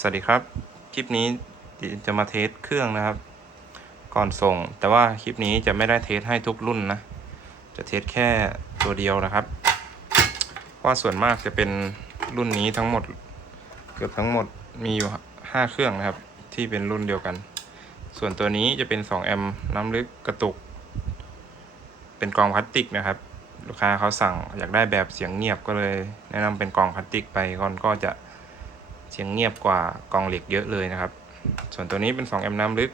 สวัสดีครับ คลิปนี้จะมาเทสเครื่องนะครับ ก่อนส่ง แต่ว่าคลิปนี้จะไม่ได้เทสให้ทุกรุ่นนะ จะเทสแค่ตัวเดียวนะครับเพราะว่าส่วนมากจะเป็นรุ่นนี้ทั้งหมด เกือบทั้งหมดมีอยู่ 5 เครื่องนะครับ ที่เป็นรุ่นเดียวกัน ส่วนตัวนี้จะเป็น 2 แอมป์น้ำลึกกระตุก เป็นกองพลาสติกนะครับ ลูกค้าเขาสั่งอยากได้แบบเสียงเงียบก็เลย แนะนำเป็นกองพลาสติกไปก่อนก็จะ เสียงเงียบกว่ากองเหล็กเยอะเลยนะครับ ส่วนตัวนี้เป็น 2 แอมป์น้ำลึก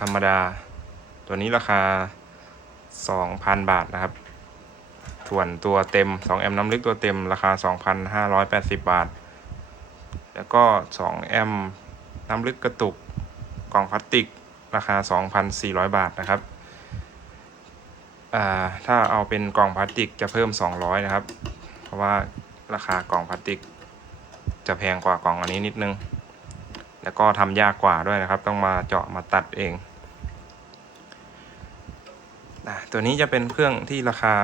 ธรรมดา ตัวนี้ราคา 2,000 บาทนะครับ ส่วนตัวเต็ม 2 แอมป์น้ำลึกตัวเต็มราคา 2,580 บาท แล้วก็ 2 แอมป์น้ำลึกกระตุกกล่องพลาสติกราคา 2,400 บาทนะครับถ้าเอาเป็นกล่องพลาสติกจะเพิ่ม 200 นะครับ เพราะว่าราคากล่องพลาสติก จะแพงกว่ากล่องอันนี้นิดนึง แล้วก็ทำยากกว่าด้วยนะครับ ต้องมาเจาะมาตัดเองนะตัวนี้จะเป็นเครื่องที่ราคา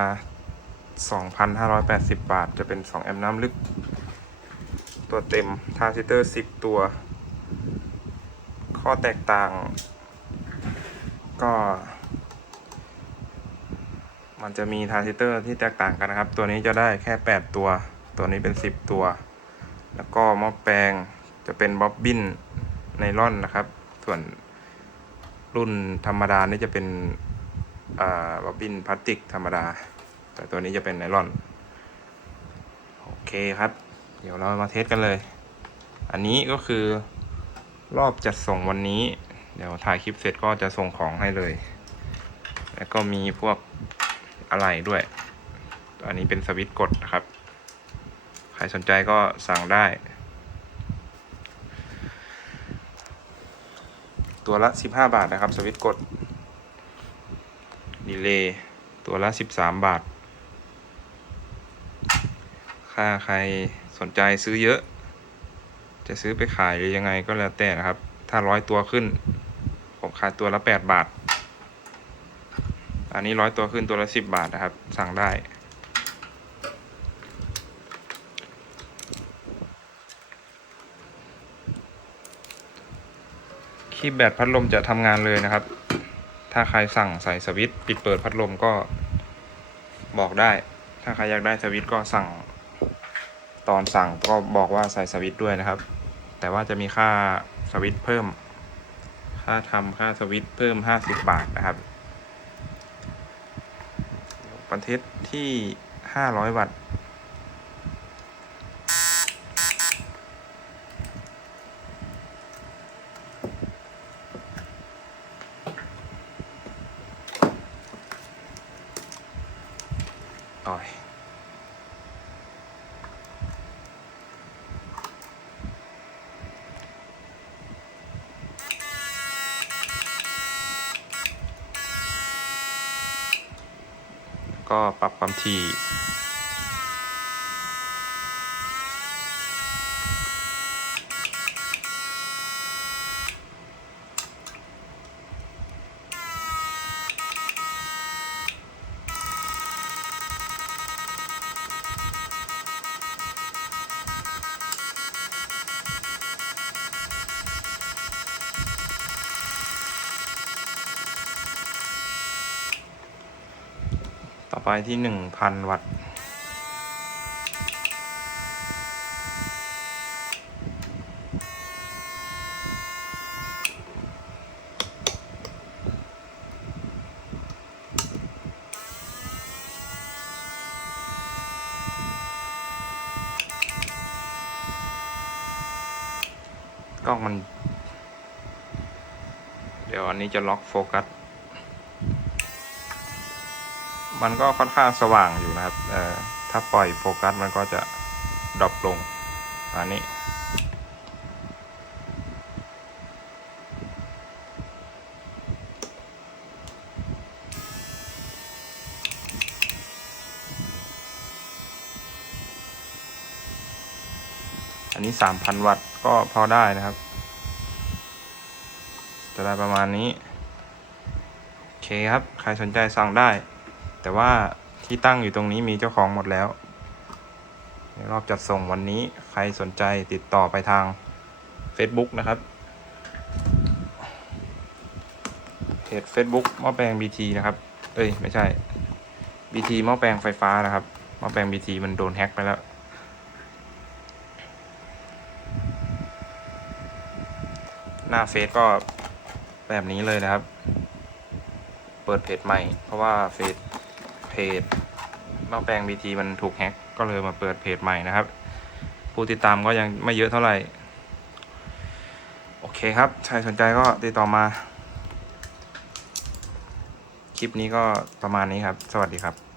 2,580 บาท จะเป็น 2 แอมป์น้ำลึก ตัวเต็มทรานซิสเตอร์ 10 ตัว ข้อแตกต่าง ก็ มันจะมีทรานซิสเตอร์ที่แตกต่างกันนะครับ ตัวนี้จะได้แค่ 8 ตัว ตัวนี้เป็น 10 ตัว แล้วก็หม้อแปลงจะเป็นบ๊อบบินไนล่อนนะครับ ส่วนรุ่นธรรมดานี่จะเป็นบ๊อบบินพลาสติกธรรมดา แต่ตัวนี้จะเป็นไนล่อน โอเคครับ เดี๋ยวเรามาเทสกันเลย อันนี้ก็คือรอบจัดส่งวันนี้ เดี๋ยวถ่ายคลิปเสร็จก็จะส่งของให้เลย แล้วก็มีพวกอะไหล่ด้วย อันนี้เป็นสวิตช์กดนะครับ ครสนใจก็สั่งได้ ตัวละ 15 บาทนะครับ สวิตกดดีเลย์ตัวละ 13 บาทถ้าใครสนใจซื้อเยอะ จะซื้อไปขายหรือยังไงก็แล้วแต่นะครับ ถ้าร้อยตัวขึ้น ผมขายตัวละ 8 บาท อันนี้ร้อยตัวขึ้นตัวละ 10 บาทนะครับ สั่งได้ คีย์แบตพัดลมจะทำงานเลยนะครับ ถ้าใครสั่งใส่สวิตช์ปิดเปิดพัดลมก็บอกได้ ถ้าใครอยากได้สวิตช์ก็สั่ง ตอนสั่งก็บอกว่าใส่สวิตช์ด้วยนะครับ แต่ว่าจะมีค่าสวิตช์เพิ่ม ค่าทำค่าสวิตช์เพิ่ม 50 บาทนะครับ ประเทศที่ 500 วัตต์่อยก็ปรับความถี่ ไปที่1,000วัตต์ กล้องมัน เดี๋ยวอันนี้จะล็อกโฟกัส มันก็ค่อนข้างสว่างอยู่นะครับถ้าปล่อยโฟกัสมันก็จะดรอปลงอันนี้ อันนี้สามพันวัตต์ก็พอได้นะครับ จะได้ประมาณนี้ โอเคครับ ใครสนใจสั่งได้ แต่ว่าที่ตั้งอยู่ตรงนี้มีเจ้าของหมดแล้ว ในรอบจัดส่งวันนี้ใครสนใจติดต่อไปทาง Facebook นะครับเพจ Facebook หม้อแปลง BT นะครับ เอ้ย ไม่ใช่ BT หม้อแปลงไฟฟ้านะครับหม้อแปลง BT มันโดนแฮ็กไปแล้วหน้าเฟซก็แบบนี้เลยนะครับ เปิดเพจใหม่ เพราะว่าเฟซ เพจหม้อแปลงบีทีมันถูกแฮ็กก็เลยมาเปิดเพจใหม่นะครับ ผู้ติดตามก็ยังไม่เยอะเท่าไหร่ โอเคครับ ใครสนใจก็ติดต่อมา คลิปนี้ก็ประมาณนี้ครับ สวัสดีครับ